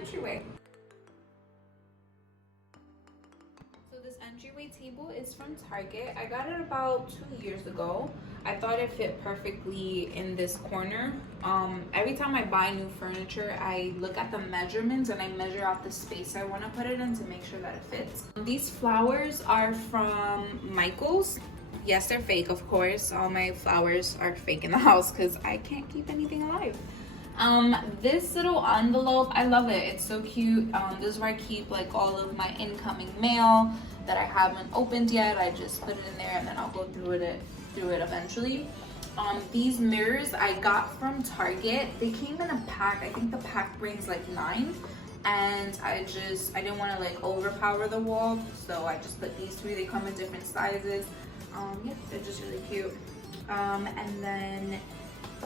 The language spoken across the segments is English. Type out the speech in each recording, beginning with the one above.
Entryway. So this Entryway table is from Target. I got it about 2 years ago. I thought it fit perfectly in this corner. Every time I buy new furniture, I look at the measurements and I measure out the space I want to put it in to make sure that it fits. These flowers are from Michael's. Yes, they're fake, of course. All my flowers are fake in the house because I can't keep anything alive. This little envelope, I love it. It's so cute. This is where I keep like all of my incoming mail that I haven't opened yet. I just put it in there and then I'll go through it eventually. These mirrors I got from Target. They came in a pack. I think the pack brings like 9, and I didn't want to like overpower the wall, so I just put these 3. They come in different sizes. Yeah, they're just really cute. And then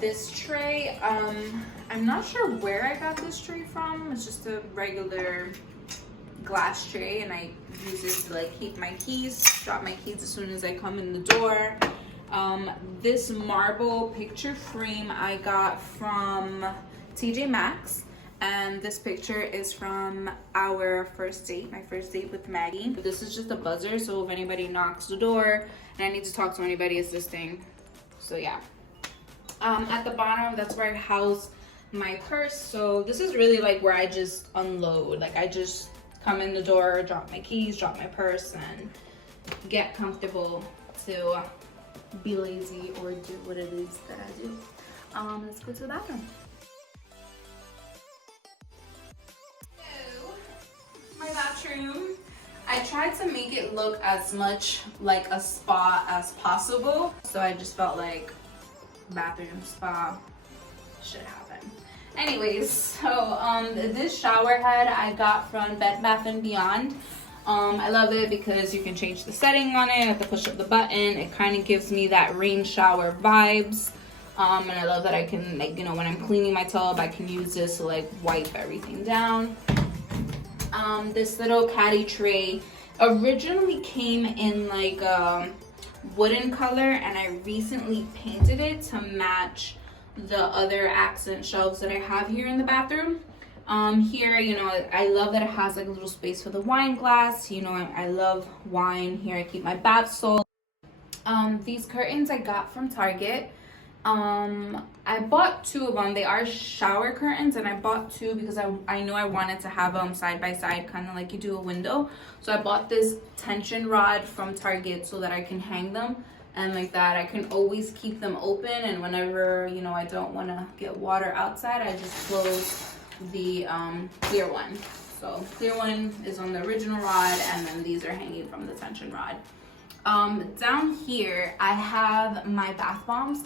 this tray, I'm not sure where I got this tray from. It's just a regular glass tray, and I use this to like keep my keys, drop my keys as soon as I come in the door. This marble picture frame I got from TJ Maxx, and this picture is from our first date, my first date with Maggie. This is just a buzzer, so if anybody knocks the door and I need to talk to anybody, it's this thing. So yeah. At the bottom, that's where I house my purse. So this is really like where I just unload. Like I just come in the door, drop my keys, drop my purse, and get comfortable to be lazy or do what it is that I do. Let's go to the bathroom. So, my bathroom. I tried to make it look as much like a spa as possible. So I just felt like bathroom spa should happen. Anyways, so this shower head I got from Bed Bath & Beyond. I love it because you can change the setting on it. I have to push up the button. It kind of gives me that rain shower vibes. And I love that I can, like, you know, when I'm cleaning my tub, I can use this to like wipe everything down. This little caddy tray originally came in like wooden color, and I recently painted it to match the other accent shelves that I have here in the bathroom. Here, you know, I love that it has like a little space for the wine glass. You know, I love wine. Here I keep my bath salt. These curtains I got from Target. I bought 2 of them. They are shower curtains, and I bought 2 because I know I wanted to have them side by side, kind of like you do a window. So I bought this tension rod from Target so that I can hang them, and like that I can always keep them open. And whenever, you know, I don't want to get water outside, I just close the clear one. So clear one is on the original rod, and then these are hanging from the tension rod. Down here I have my bath bombs.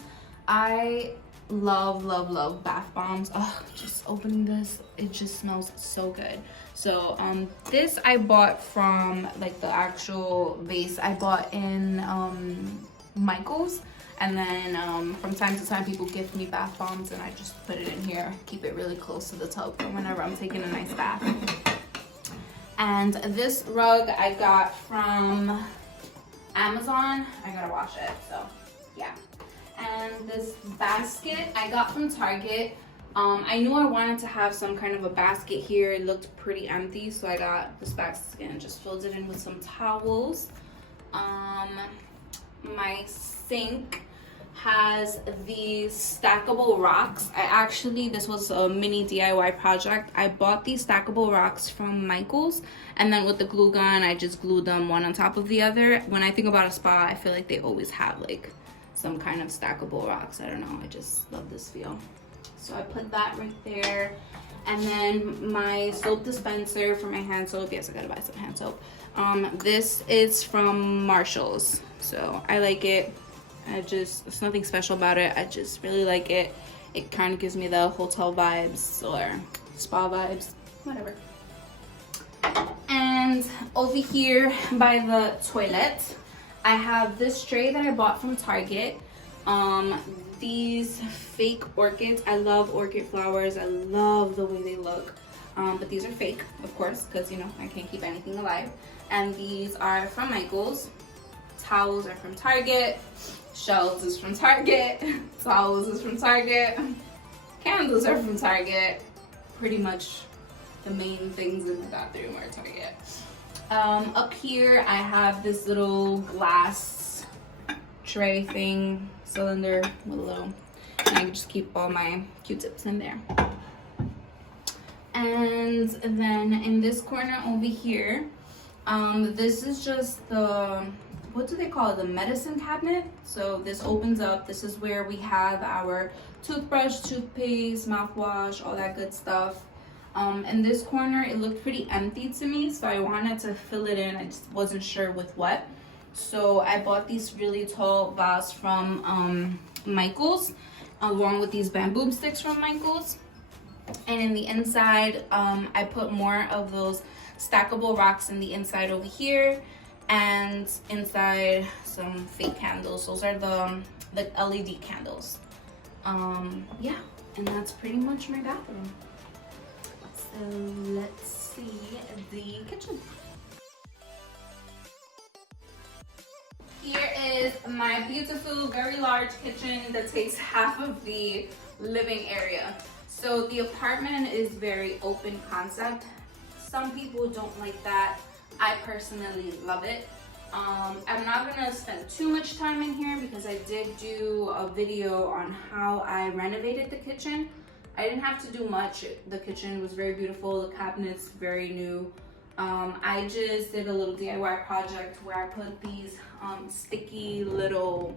I love bath bombs. Oh, just opening this, it just smells so good. So this I bought from like the actual vase I bought in Michael's, and then from time to time people gift me bath bombs, and I just put it in here, keep it really close to the tub for whenever I'm taking a nice bath. And this rug I got from Amazon. I gotta wash it, so yeah. And this basket I got from Target. I knew I wanted to have some kind of a basket here. It looked pretty empty, so I got this basket and just filled it in with some towels. My sink has these stackable rocks. This was a mini DIY project. I bought these stackable rocks from Michael's, and then with the glue gun I just glued them one on top of the other. When I think about a spa, I feel like they always have like some kind of stackable rocks. I don't know, I just love this feel. So I put that right there. And then my soap dispenser for my hand soap. Yes, I gotta buy some hand soap. This is from Marshall's, so I like it. It's nothing special about it. I just really like it. It kind of gives me the hotel vibes or spa vibes, whatever. And over here by the toilet, I have this tray that I bought from Target. These fake orchids. I love orchid flowers. I love the way they look. But these are fake, of course, because, you know, I can't keep anything alive. And these are from Michael's. Towels are from Target. Shelves is from Target. Towels is from Target. Candles are from Target. Pretty much the main things in the bathroom are Target. Up here I have this little glass tray thing, cylinder with a little, and I can just keep all my Q-tips in there. And then in this corner over here, this is just the, what do they call it, the medicine cabinet. So this opens up. This is where we have our toothbrush, toothpaste, mouthwash, all that good stuff. In this corner it looked pretty empty to me, so I wanted to fill it in. I just wasn't sure with what, so I bought these really tall vases from Michaels, along with these bamboo sticks from Michaels. And in the inside, I put more of those stackable rocks in the inside over here, and inside some fake candles. Those are the LED candles. Yeah, and that's pretty much my bathroom. So let's see the kitchen. Here is my beautiful, very large kitchen that takes half of the living area. So the apartment is very open concept. Some people don't like that. I personally love it. I'm not gonna spend too much time in here because I did do a video on how I renovated the kitchen. I didn't have to do much. The kitchen was very beautiful. The cabinets very new. I just did a little DIY project where I put these sticky little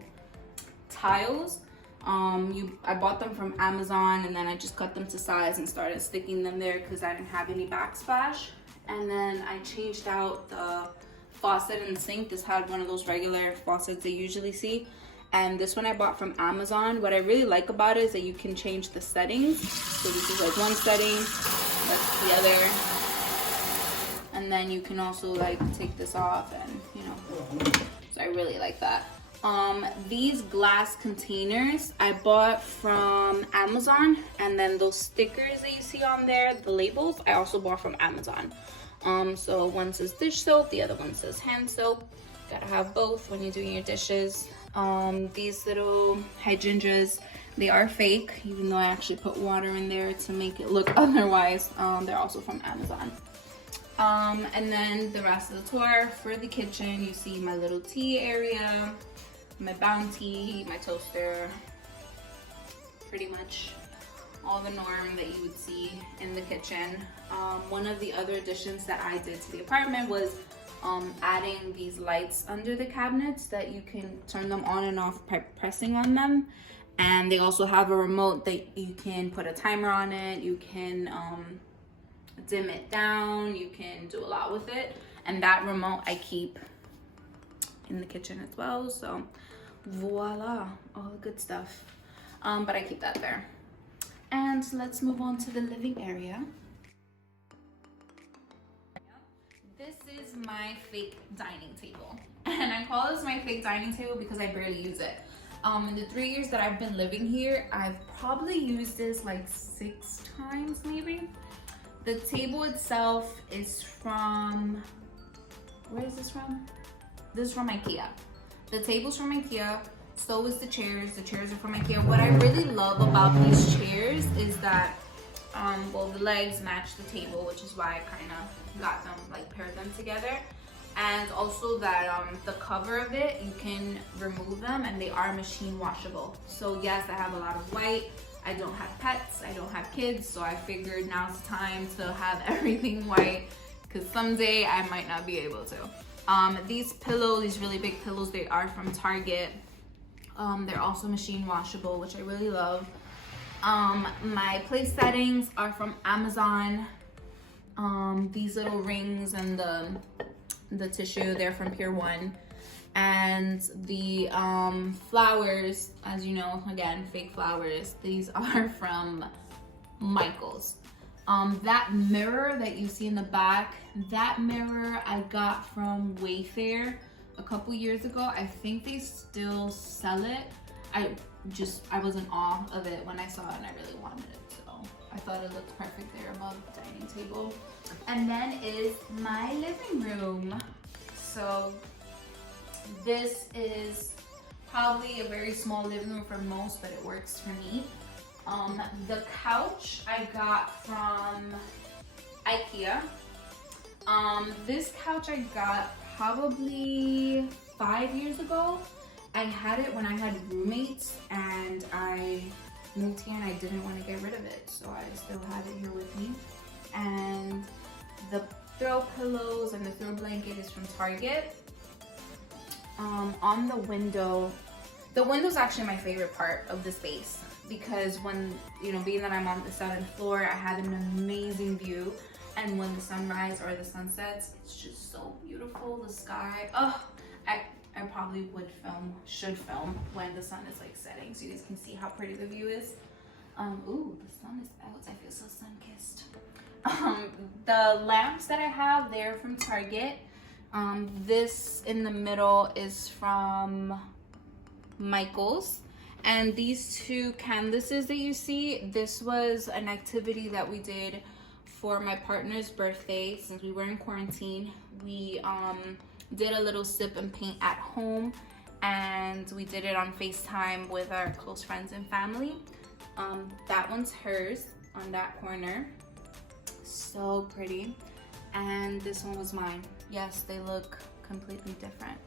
tiles. I bought them from Amazon, and then I just cut them to size and started sticking them there because I didn't have any backsplash. And then I changed out the faucet and the sink. This had one of those regular faucets they usually see, and this one I bought from Amazon. What I really like about it is that you can change the settings. So this is like one setting, that's the other, and then you can also like take this off, and you know, so I really like that. These glass containers I bought from Amazon, and then those stickers that you see on there, the labels, I also bought from Amazon. So one says dish soap, the other one says hand soap. Gotta have both when you're doing your dishes. These little hydrangeas, they are fake, even though I actually put water in there to make it look otherwise. They're also from Amazon. And then the rest of the tour for the kitchen, you see my little tea area, my Bounty, my toaster, pretty much all the norm that you would see in the kitchen. One of the other additions that I did to the apartment was adding these lights under the cabinets that you can turn them on and off by pressing on them. And they also have a remote that you can put a timer on it. You can dim it down. You can do a lot with it. And that remote I keep in the kitchen as well. So voila, all the good stuff. But I keep that there. And let's move on to the living area. This is my fake dining table. And I call this my fake dining table because I barely use it. In the 3 years that I've been living here, I've probably used this like 6 times maybe. The table itself is from, where is this from? This is from IKEA. The table's from IKEA, so is the chairs. The chairs are from IKEA. What I really love about these chairs is that, well, the legs match the table, which is why I kind of got them, like paired them together. And also that the cover of it, you can remove them and they are machine washable. So yes, I have a lot of white. I don't have pets, I don't have kids, so I figured now's the time to have everything white because someday I might not be able to. These pillows, these really big pillows, they are from Target. They're also machine washable, which I really love. My place settings are from Amazon. These little rings and the tissue, they're from Pier 1. And the flowers, as you know, again, fake flowers, these are from Michaels. That mirror that you see in the back, that mirror I got from Wayfair a couple years ago. I think they still sell it. I was in awe of it when I saw it and I really wanted it. So I thought it looked perfect there above the dining table. And then is my living room. So this is probably a very small living room for most, but it works for me. The couch I got from IKEA. This couch I got probably 5 years ago. I had it when I had roommates and I moved here and I didn't want to get rid of it, so I still have it here with me. And the throw pillows and the throw blanket is from Target. On the window's actually my favorite part of the space, because when, you know, being that I'm on the 7th floor, I have an amazing view, and when the sunrise or the sun sets, it's just so beautiful. The sky, oh, I probably should film when the sun is like setting, so you guys can see how pretty the view is. Ooh, the sun is out. I feel so sun-kissed. The lamps that I have, they're from Target. This in the middle is from Michael's. And these two canvases that you see, this was an activity that we did for my partner's birthday. Since we were in quarantine, we did a little sip and paint at home, and we did it on FaceTime with our close friends and family. That one's hers on that corner. So pretty. And this one was mine. Yes, they look completely different.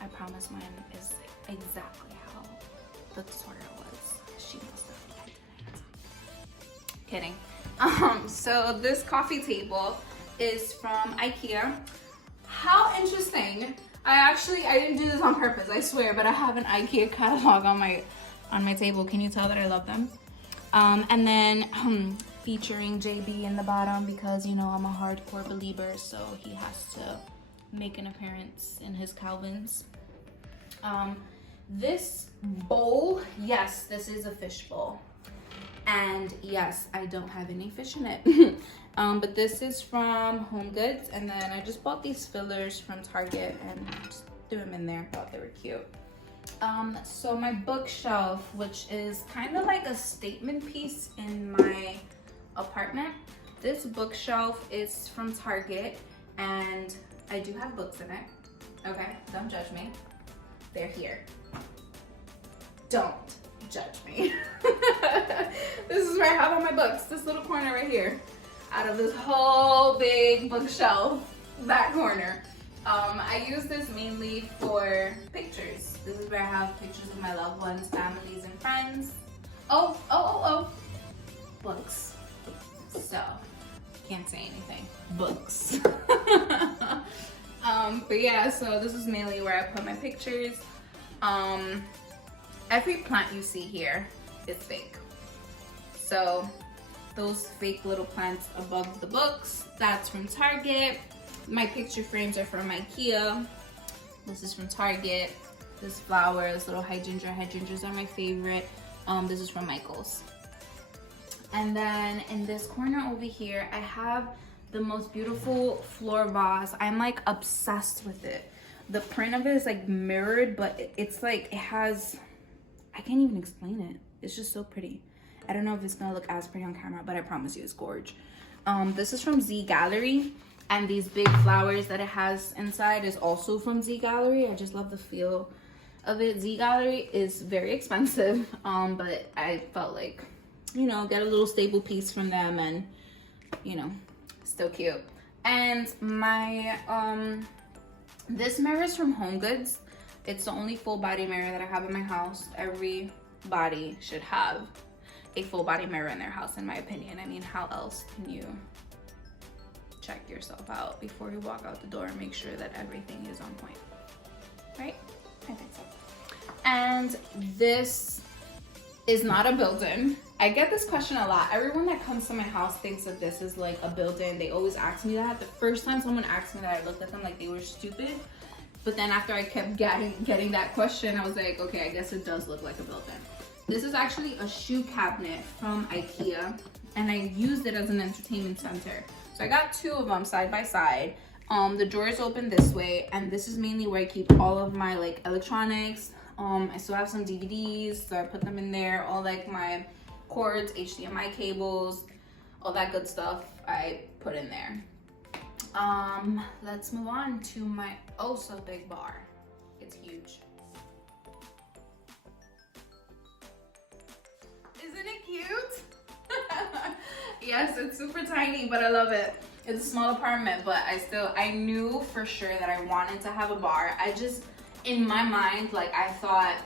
I promise mine is exactly how the tutorial was. She must have edited it. Kidding. So this coffee table is from IKEA. How interesting. I didn't do this on purpose, I swear, but I have an IKEA catalog on my table. Can you tell that I love them? And then featuring JB in the bottom, because, you know, I'm a hardcore believer, so he has to make an appearance in his Calvins. This bowl, yes, this is a fish bowl. And yes, I don't have any fish in it. But this is from Home Goods, and then I just bought these fillers from Target and just threw them in there. Thought they were cute. So my bookshelf, which is kind of like a statement piece in my apartment. This bookshelf is from Target, and I do have books in it. Okay, don't judge me. They're here. Don't judge me. This is where I have all my books, this little corner right here. Out of this whole big bookshelf, that corner. I use this mainly for pictures. This is where I have pictures of my loved ones, families, and friends. Oh. Books. So, can't say anything. Books. But yeah, so this is mainly where I put my pictures. Every plant you see here is fake. So those fake little plants above the books, that's from Target. My picture frames are from IKEA. This is from Target. This flower, this little hydrangeas are my favorite. This is from Michael's. And then in this corner over here, I have the most beautiful floor vase. I'm like obsessed with it. The print of it is like mirrored, but it's like, it has, I can't even explain it. It's just so pretty. I don't know if it's gonna look as pretty on camera, but I promise you it's gorge. This is from Z Gallery, and these big flowers that it has inside is also from Z Gallery. I just love the feel of it. Z Gallery is very expensive, but I felt like, you know, get a little staple piece from them, and, you know, still cute. And my, this mirror is from Home Goods. It's the only full body mirror that I have in my house. Every body should have a full body mirror in their house, in my opinion. I mean, how else can you check yourself out before you walk out the door and make sure that everything is on point, right? I think so. And this is not a built-in. I get this question a lot. Everyone that comes to my house thinks that this is like a built-in. They always ask me that. The first time someone asked me that, I looked at them like they were stupid. But then after I kept getting that question, I was like, okay, I guess it does look like a built-in. This is actually a shoe cabinet from IKEA, and I used it as an entertainment center. So I got two of them side by side. The drawers open this way, and this is mainly where I keep all of my like electronics. I still have some DVDs, so I put them in there. All like my cords, HDMI cables, all that good stuff I put in there. Let's move on to my oh so big bar. It's huge. Isn't it cute? Yes, it's super tiny, but I love it. It's a small apartment, but I knew for sure that I wanted to have a bar. I just, in my mind, like I thought,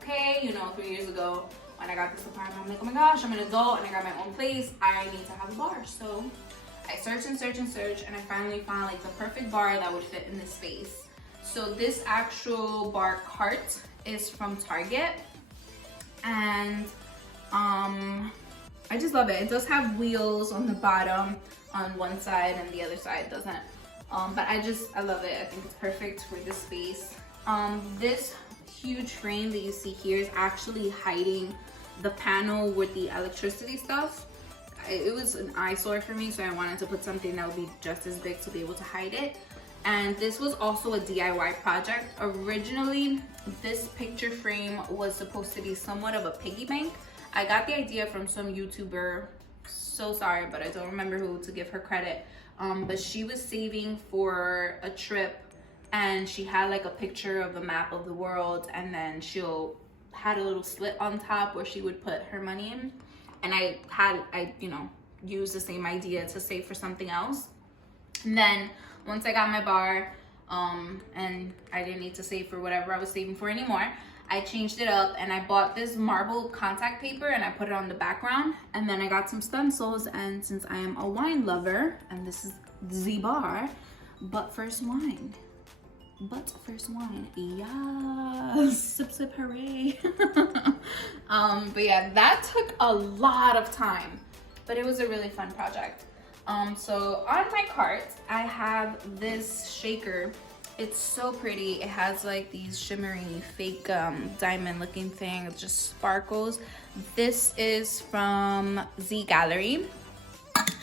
okay, you know, 3 years ago when I got this apartment, I'm like, oh my gosh, I'm an adult and I got my own place. I need to have a bar. So I searched and searched and searched, and I finally found like the perfect bar that would fit in this space. So this actual bar cart is from Target, and I just love it. It does have wheels on the bottom on one side, and the other side doesn't. But I love it. I think it's perfect for this space. This huge frame that you see here is actually hiding the panel with the electricity stuff. It was an eyesore for me, so I wanted to put something that would be just as big to be able to hide it. And this was also a DIY project. Originally, this picture frame was supposed to be somewhat of a piggy bank. I got the idea from some YouTuber, so sorry, but I don't remember who to give her credit. But she was saving for a trip, and she had like a picture of a map of the world, and then had a little slit on top where she would put her money in. And I used the same idea to save for something else. And then once I got my bar, and I didn't need to save for whatever I was saving for anymore, I changed it up and I bought this marble contact paper and I put it on the background. And then I got some stencils, and since I am a wine lover, and this is the bar, but first wine. Yes, sip sip hooray. But yeah, that took a lot of time, but it was a really fun project. So on my cart, I have this shaker. It's so pretty. It has like these shimmery fake diamond looking thing. It just sparkles. This is from Z Gallery.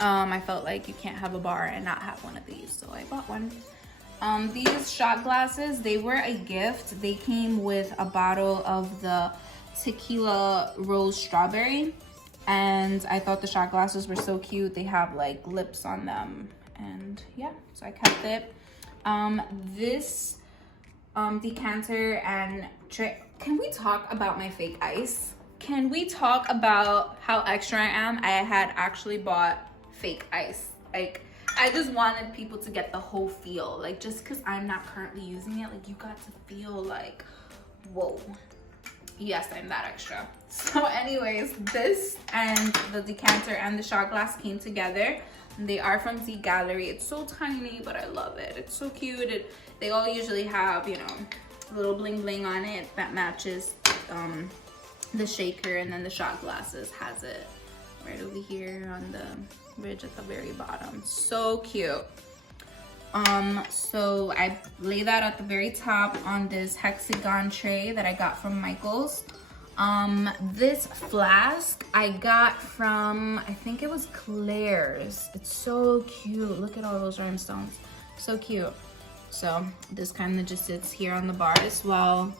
I felt like you can't have a bar and not have one of these, so I bought one. These shot glasses, they were a gift. They came with a bottle of the tequila rose strawberry, and I thought the shot glasses were so cute. They have like lips on them, and yeah, so I kept it. This decanter and tray. Can we talk about my fake ice? Can we talk about how extra I am? I had actually bought fake ice. Like, I just wanted people to get the whole feel. Like, just because I'm not currently using it, like, you got to feel like, whoa, yes, I'm that extra. So anyways, this and the decanter and the shot glass came together. They are from Z Gallery. It's so tiny, but I love it. It's so cute. They all usually have, you know, a little bling bling on it that matches the shaker, and then the shot glasses has it right over here on the ridge at the very bottom. So cute. So I lay that at the very top on this hexagon tray that I got from Michael's. This flask I got from, I think it was Claire's. It's so cute. Look at all those rhinestones. So cute. So this kind of just sits here on the bar as well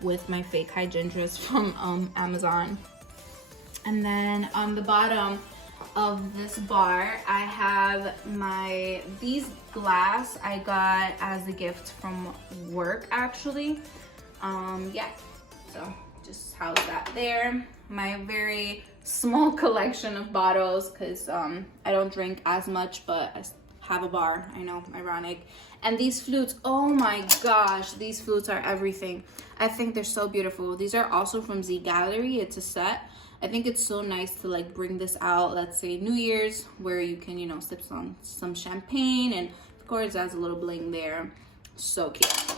with my fake hydrangeas from Amazon. And then on the bottom of this bar, I have these glass I got as a gift from work, actually. Yeah, so just house that there. My very small collection of bottles, because I don't drink as much, but I have a bar. I know, ironic. And these flutes, oh my gosh, these flutes are everything. I think they're so beautiful. These are also from Z Gallery. It's a set. I think it's so nice to like bring this out, let's say New Year's, where you can, you know, sip some champagne, and of course it has a little bling there. So cute.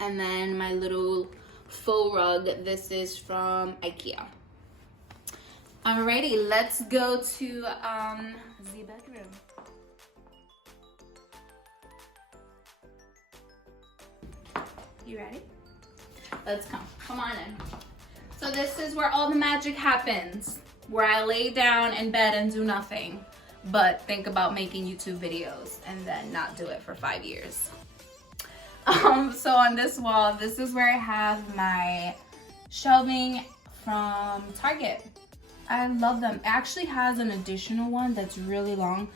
And then my little faux rug, this is from IKEA. Alrighty, let's go to the bedroom. You ready? Let's come on in. So this is where all the magic happens, where I lay down in bed and do nothing but think about making YouTube videos and then not do it for 5 years. So on this wall, this is where I have my shelving from Target. I love them. It actually has an additional one that's really long,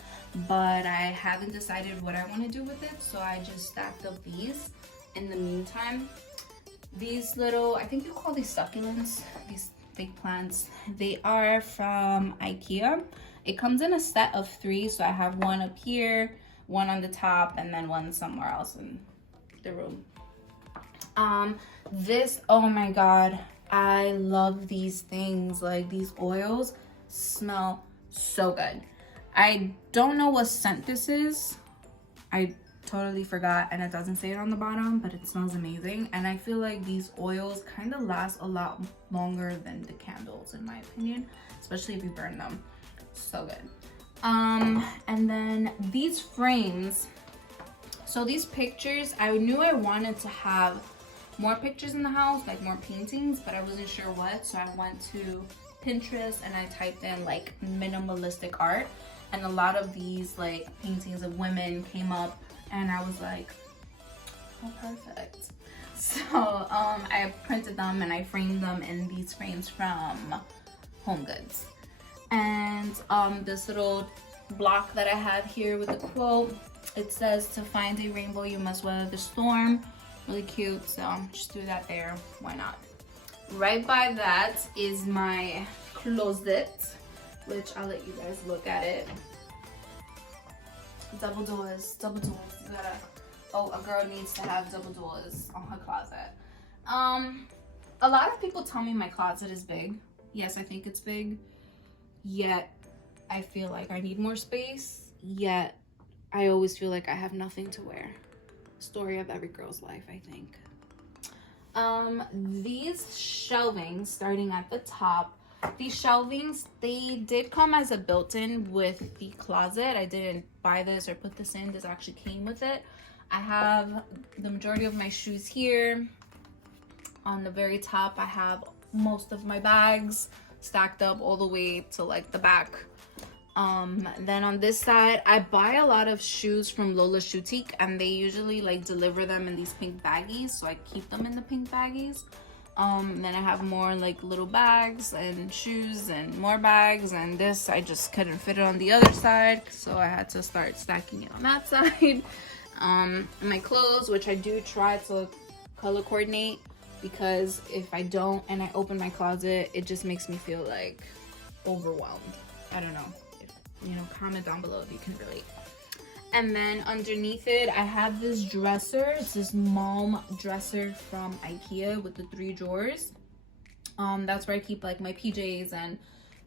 but I haven't decided what I want to do with it, so I just stacked up these. In the meantime, these little, I think you call these succulents, fake plants. They are from IKEA. It comes in a set of 3, so I have one up here, one on the top, and then one somewhere else in the room. This, oh my god, I love these things. Like, these oils smell so good. I don't know what scent this is. I totally forgot, and it doesn't say it on the bottom, but it smells amazing. And I feel like these oils kind of last a lot longer than the candles, in my opinion, especially if you burn them. So good. And then these frames, so these pictures, I knew I wanted to have more pictures in the house, like more paintings, but I wasn't sure what, so I went to Pinterest and I typed in like minimalistic art, and a lot of these like paintings of women came up, and I was like, oh, perfect. So I printed them and I framed them in these frames from Home Goods. And this little block that I have here with a quote, it says, to find a rainbow you must weather the storm. Really cute, so just do that there, why not. Right by that is my closet, which I'll let you guys look at it. Double doors, double doors. You gotta, oh, a girl needs to have double doors on her closet. A lot of people tell me my closet is big. Yes, I think it's big. Yet I feel like I need more space. Yet I always feel like I have nothing to wear. Story of every girl's life, I think. These shelvings, starting at the top, these shelvings, they did come as a built-in with the closet. I didn't buy this or put this in. This actually came with it. I have the majority of my shoes here. On the very top, I have most of my bags stacked up all the way to like the back. Then on this side, I buy a lot of shoes from Lola Shoutique, and they usually like deliver them in these pink baggies, so I keep them in the pink baggies. Then I have more like little bags and shoes and more bags, and this I just couldn't fit it on the other side, so I had to start stacking it on that side. My clothes, which I do try to color coordinate, because if I don't and I open my closet, it just makes me feel like overwhelmed. I don't know. You know, comment down below if you can relate. And then underneath it, I have this dresser. It's this mom dresser from IKEA with the 3 drawers. That's where I keep like my PJs and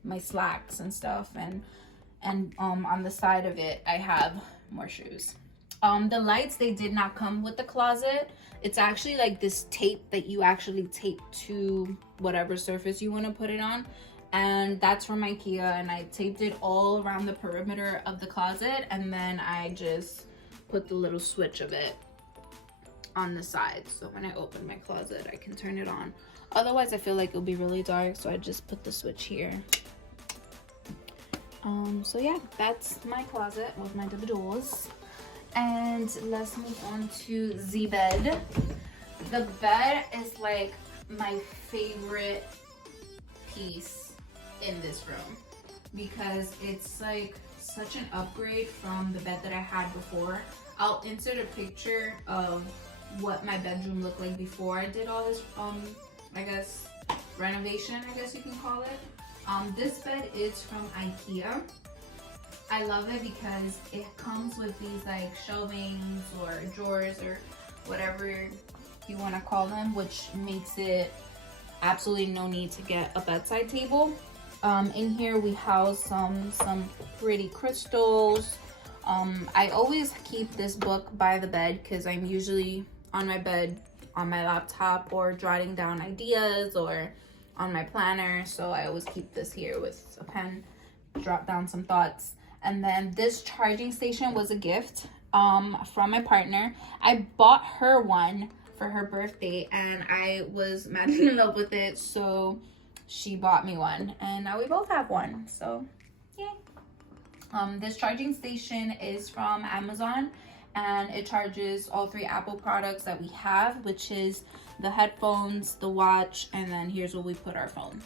my slacks and stuff. And on the side of it, I have more shoes. The lights, they did not come with the closet. It's actually like this tape that you actually tape to whatever surface you want to put it on. And that's from IKEA, and I taped it all around the perimeter of the closet, and then I just put the little switch of it on the side, so when I open my closet I can turn it on. Otherwise I feel like it'll be really dark, so I just put the switch here. So yeah, that's my closet with my double doors. And let's move on to the bed. The bed is like my favorite piece in this room, because it's like such an upgrade from the bed that I had before. I'll insert a picture of what my bedroom looked like before I did all this I guess renovation, I guess you can call it. This bed is from IKEA. I love it because it comes with these like shelvings or drawers or whatever you want to call them, which makes it absolutely no need to get a bedside table. In here we house some pretty crystals. I always keep this book by the bed because I'm usually on my bed on my laptop or jotting down ideas or on my planner, so I always keep this here with a pen, jot down some thoughts. And then this charging station was a gift from my partner. I bought her one for her birthday and I was madly in love with it, so she bought me one, and now we both have one, so yay. This charging station is from Amazon, and it charges all 3 Apple products that we have, which is the headphones, the watch, and then here's where we put our phone.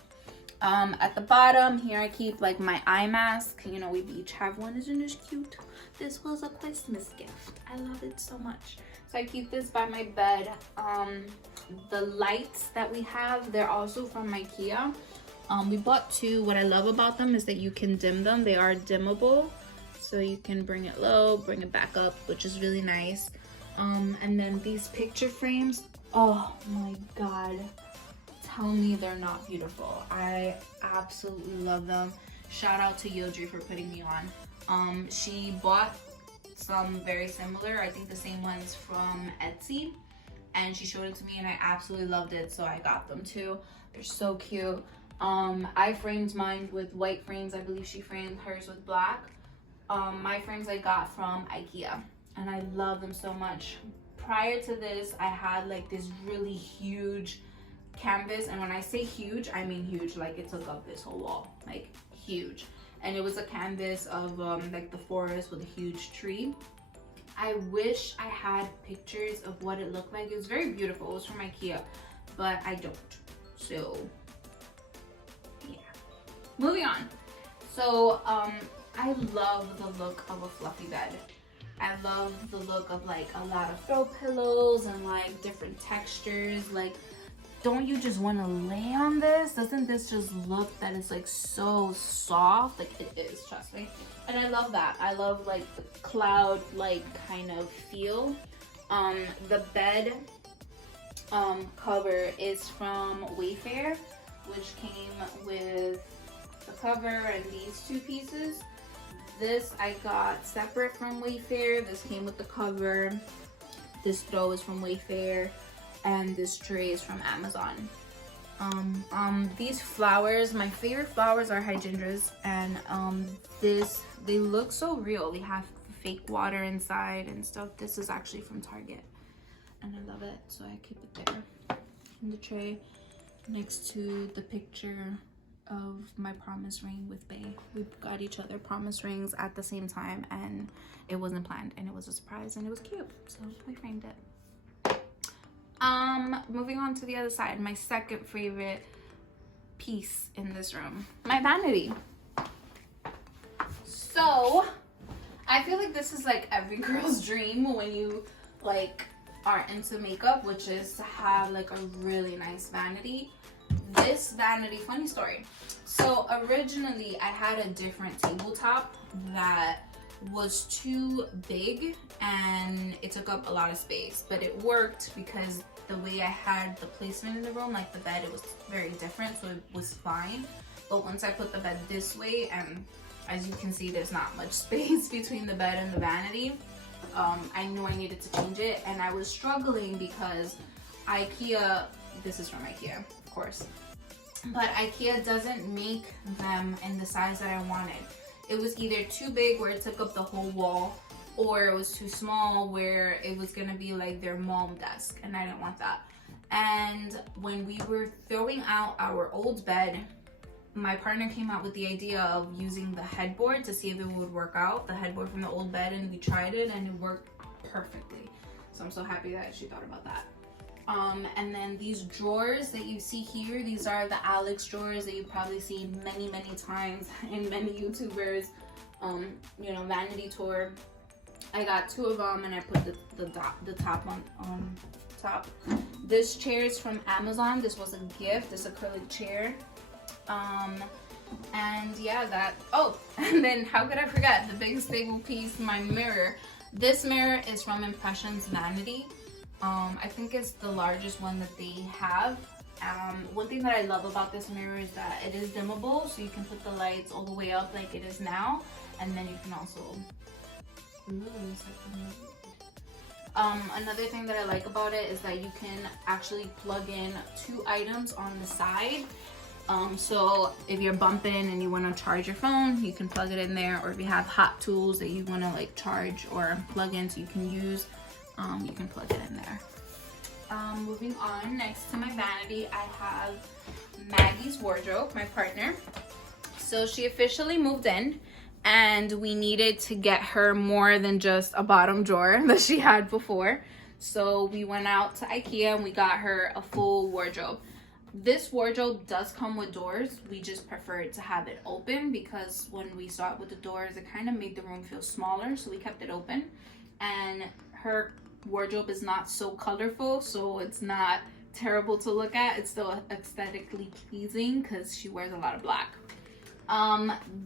At the bottom here I keep like my eye mask. You know, we each have one. Isn't this cute? This was a Christmas gift. I love it so much. So I keep this by my bed. The lights that we have, they're also from IKEA. We bought two. What I love about them is that you can dim them. They are dimmable, so you can bring it low, bring it back up, which is really nice. And then these picture frames, oh my god, tell me they're not beautiful. I absolutely love them. Shout out to Yodri for putting me on. She bought some very similar, I think the same ones from Etsy, and she showed it to me and I absolutely loved it, so I got them too. They're so cute. I framed mine with white frames. I believe she framed hers with black. My frames I got from IKEA and I love them so much. Prior to this, I had like this really huge canvas, and when I say huge, I mean huge, like it took up this whole wall, like huge. And it was a canvas of like the forest with a huge tree. I wish I had pictures of what it looked like. It was very beautiful. It was from IKEA, but I don't. So yeah, moving on. So I love the look of a fluffy bed. I love the look of like a lot of throw pillows and like different textures. Like, don't you just want to lay on this? Doesn't this just look that it's like so soft? Like, it is, trust me. And I love that. I love like the cloud like kind of feel. The bed cover is from Wayfair, which came with the cover and these two pieces. This I got separate from Wayfair. This came with the cover. This throw is from Wayfair, and this tray is from Amazon. These flowers, my favorite flowers are hydrangeas, and they look so real. They have fake water inside and stuff. This is actually from Target, and I love it, so I keep it there in the tray next to the picture of my promise ring with Bae. We got each other promise rings at the same time, and it wasn't planned, and it was a surprise, and it was cute, so I framed it. Moving on to the other side, my second favorite piece in this room, my vanity. So I feel like this is like every girl's dream when you like are into makeup, which is to have like a really nice vanity. This vanity, funny story. So originally I had a different tabletop that was too big and it took up a lot of space, but it worked because the way I had the placement in the room, like the bed, it was very different, so it was fine. But once I put the bed this way, and as you can see, there's not much space between the bed and the vanity, I knew I needed to change it, and I was struggling because IKEA, this is from IKEA, of course, but IKEA doesn't make them in the size that I wanted. It was either too big where it took up the whole wall, or it was too small where it was gonna be like their mom desk, and I didn't want that. And when we were throwing out our old bed, my partner came out with the idea of using the headboard to see if it would work out, the headboard from the old bed, and we tried it and it worked perfectly. So I'm so happy that she thought about that. And then these drawers that you see here, these are the Alex drawers that you've probably seen many times in many YouTubers, you know, vanity tour. I got two of them and I put the top on top. This chair is from Amazon. This was a gift, this acrylic chair. And yeah, that, oh, and then how could I forget the biggest stable piece, my mirror. This mirror is from Impressions Vanity. I think it's the largest one that they have. One thing that I love about this mirror is that it is dimmable, so you can put the lights all the way up like it is now, and then you can also, another thing that I like about it is that you can actually plug in two items on the side. So if you're bumping and you want to charge your phone, you can plug it in there, or if you have hot tools that you want to like charge or plug in so you can use, you can plug it in there. Moving on, next to my vanity, I have Maggie's wardrobe, my partner. So she officially moved in, and we needed to get her more than just a bottom drawer that she had before. So we went out to IKEA and we got her a full wardrobe. This wardrobe does come with doors. We just preferred to have it open because when we saw it with the doors, it kind of made the room feel smaller, so we kept it open. And her wardrobe is not so colorful, so it's not terrible to look at. It's still aesthetically pleasing because she wears a lot of black.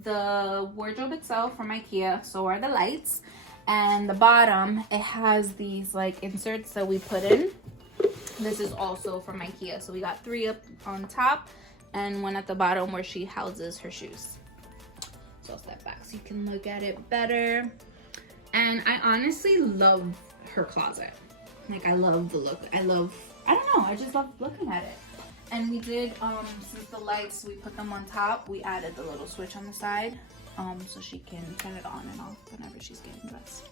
The wardrobe itself from IKEA, so are the lights. And the bottom, it has these like inserts that we put in. This is also from IKEA. So we got 3 up on top and 1 at the bottom where she houses her shoes. So I'll step back so you can look at it better. And I honestly love her closet. Like, I love the look. I don't know, I just love looking at it. And we did, since the lights, we put them on top, we added the little switch on the side, so she can turn it on and off whenever she's getting dressed.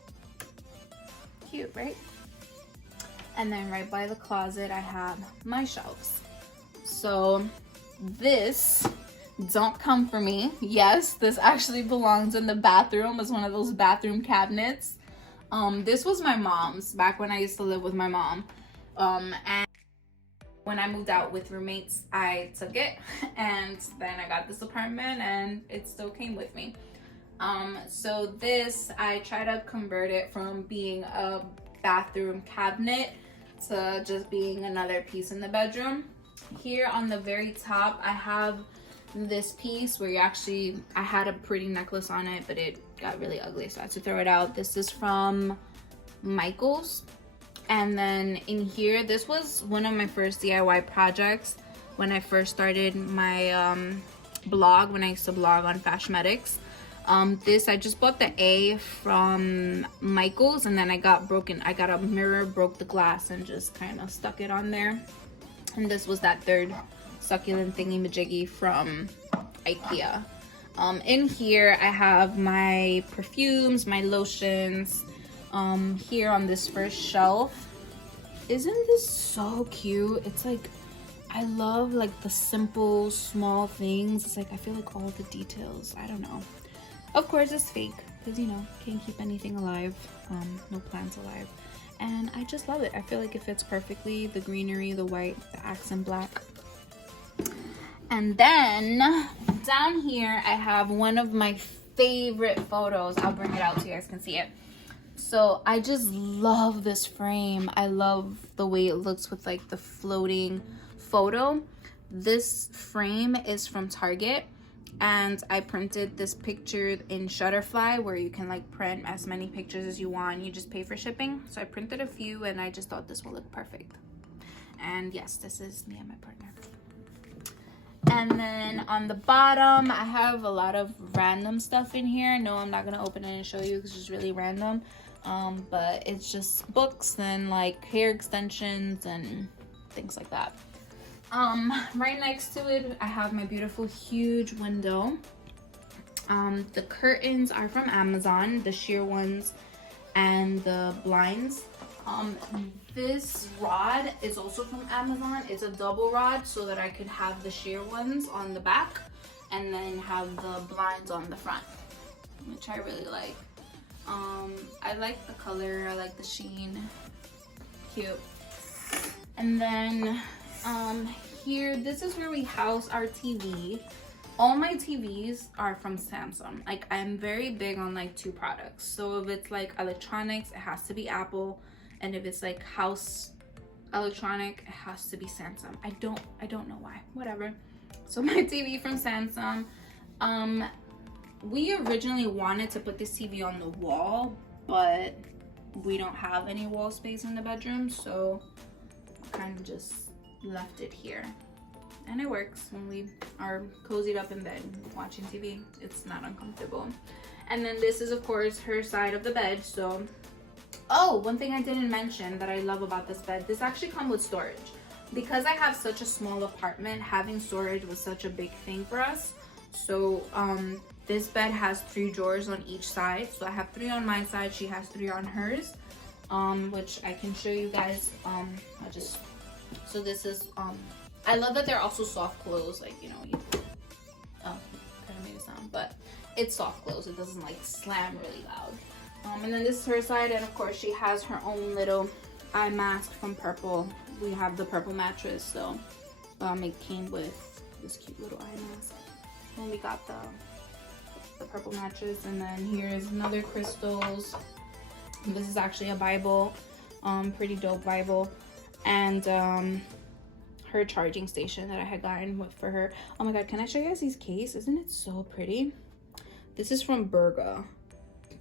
Cute, right? And then right by the closet, I have my shelves. So this, don't come for me. Yes, this actually belongs in the bathroom. It's one of those bathroom cabinets. This was my mom's back when I used to live with my mom. And when I moved out with roommates, I took it, and then I got this apartment and it still came with me. So this, I try to convert it from being a bathroom cabinet to just being another piece in the bedroom. Here on the very top, I have this piece where I had a pretty necklace on it, but it got really ugly, so I had to throw it out. This is from Michael's. And then in here, this was one of my first DIY projects when I first started my blog, when I used to blog on Fashmetics. This, I just bought the A from Michael's, and then I got a mirror, broke the glass, and just kind of stuck it on there. And this was that third succulent thingy majiggy from IKEA. In here, I have my perfumes, my lotions. Here on this first shelf, isn't this so cute? It's like, I love like the simple small things. It's like, I feel like all the details, I don't know. Of course it's fake, because you know, can't keep anything alive, no plants alive. And I just love it. I feel like it fits perfectly, the greenery, the white, the accent black. And then down here, I have one of my favorite photos. I'll bring it out so you guys can see it. So I just love this frame. I love the way it looks with like the floating photo. This frame is from Target, and I printed this picture in Shutterfly, where you can like print as many pictures as you want. You just pay for shipping. So I printed a few, and I just thought this will look perfect. And yes, this is me and my partner. And then on the bottom, I have a lot of random stuff in here. No, I'm not gonna open it and show you because it's just really random. But it's just books and like hair extensions and things like that. Right next to it, I have my beautiful huge window. The curtains are from Amazon, the sheer ones, and the blinds. This rod is also from Amazon. It's a double rod so that I could have the sheer ones on the back and then have the blinds on the front, which I really like. I like the color, I like the sheen, cute. And then here, this is where we house our TV. All my TVs are from Samsung. Like, I'm very big on like 2 products. So if it's like electronics, it has to be Apple. And if it's like house electronic, it has to be Samsung. I don't know why, whatever. So my TV from Samsung. We originally wanted to put this TV on the wall, but we don't have any wall space in the bedroom, so kind of just left it here. And it works when we are cozied up in bed watching TV. It's not uncomfortable. And then this is of course her side of the bed. So, oh, one thing I didn't mention that I love about this bed, this actually comes with storage. Because I have such a small apartment, having storage was such a big thing for us. So this bed has 3 drawers on each side. So I have 3 on my side, she has 3 on hers, which I can show you guys. So this is I love that they're also soft close, like, you know, kind of made a sound, but it's soft close. It doesn't like slam really loud. And then this is her side, and of course she has her own little eye mask from Purple. We have the Purple mattress, so it came with this cute little eye mask when we got the Purple mattress. And then here's another crystals. This is actually a Bible, pretty dope Bible. And her charging station that I had gotten for her. Oh my god, can I show you guys these case? Isn't it so pretty? This is from Berga.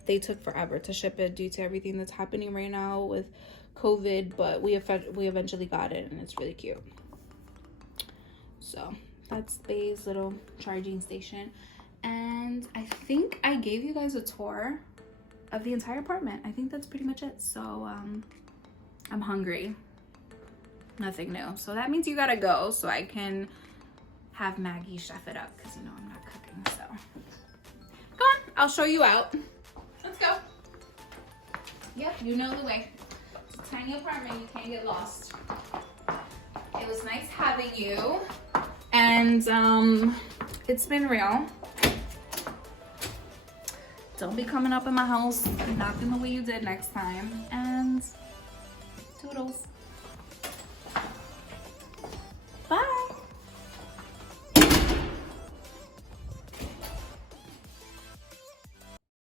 They took forever to ship it due to everything that's happening right now with COVID, but we eventually got it, and it's really cute. So that's Bay's little charging station. And I think I gave you guys a tour of the entire apartment. I think that's pretty much it. So I'm hungry. Nothing new. So that means you gotta go so I can have Maggie chef it up, because you know I'm not cooking. So go on, I'll show you out. Let's go. Yep, you know the way. It's a tiny apartment, you can't get lost. It was nice having you, and it's been real. Don't be coming up in my house knocking the way you did next time, and toodles.